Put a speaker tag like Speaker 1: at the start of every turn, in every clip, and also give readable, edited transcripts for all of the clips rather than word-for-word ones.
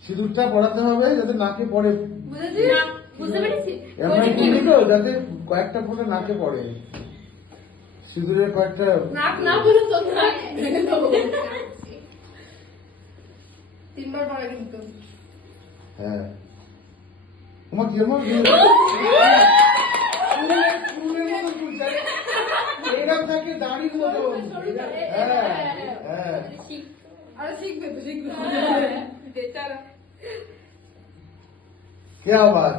Speaker 1: সিঁদুরটা পড়াতে হবে যাতে নাকে পড়ে।
Speaker 2: বুঝতে পেরেছি
Speaker 1: যাতে কয়েকটা ফোঁটা নাকে পড়ে, সিঁদুরের কয়েকটা।
Speaker 2: নাক না বলে তো নাক
Speaker 3: 3 বার পড়া কিন্তু।
Speaker 1: হ্যাঁ তোমার কি আমার এরকম থাকে দাড়ির মতো। হ্যাঁ হ্যাঁ
Speaker 3: আরে শিখবে তো শিখবে বেচারা।
Speaker 1: क्या बात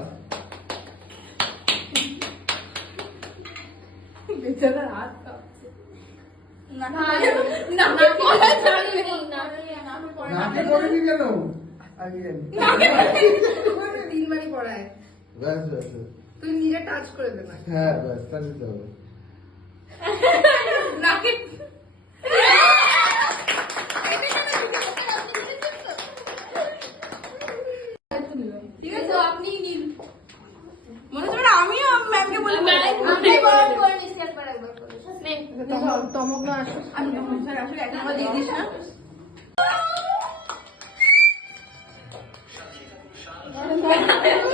Speaker 3: বেচারা হাত কাঁপছে।
Speaker 2: না
Speaker 1: নাকে পড়েনি কেন? আগে
Speaker 3: 3 বারই পড়ায়।
Speaker 1: ব্যাস ব্যাস
Speaker 3: তুই নিজে টাচ করে দে না।
Speaker 1: হ্যাঁ ব্যাস তাহলে তো হবে।
Speaker 3: নাকে
Speaker 2: ঠিক আছে আপনি নিন
Speaker 3: মনে হচ্ছে না আমিও ম্যামকে বলে
Speaker 2: আমি বড় করে নিশ্চয় একবার একবার করে নে
Speaker 3: তমক না আসো। আমি তমক স্যার আসলে এক নাম্বার দিয়ে দিস না।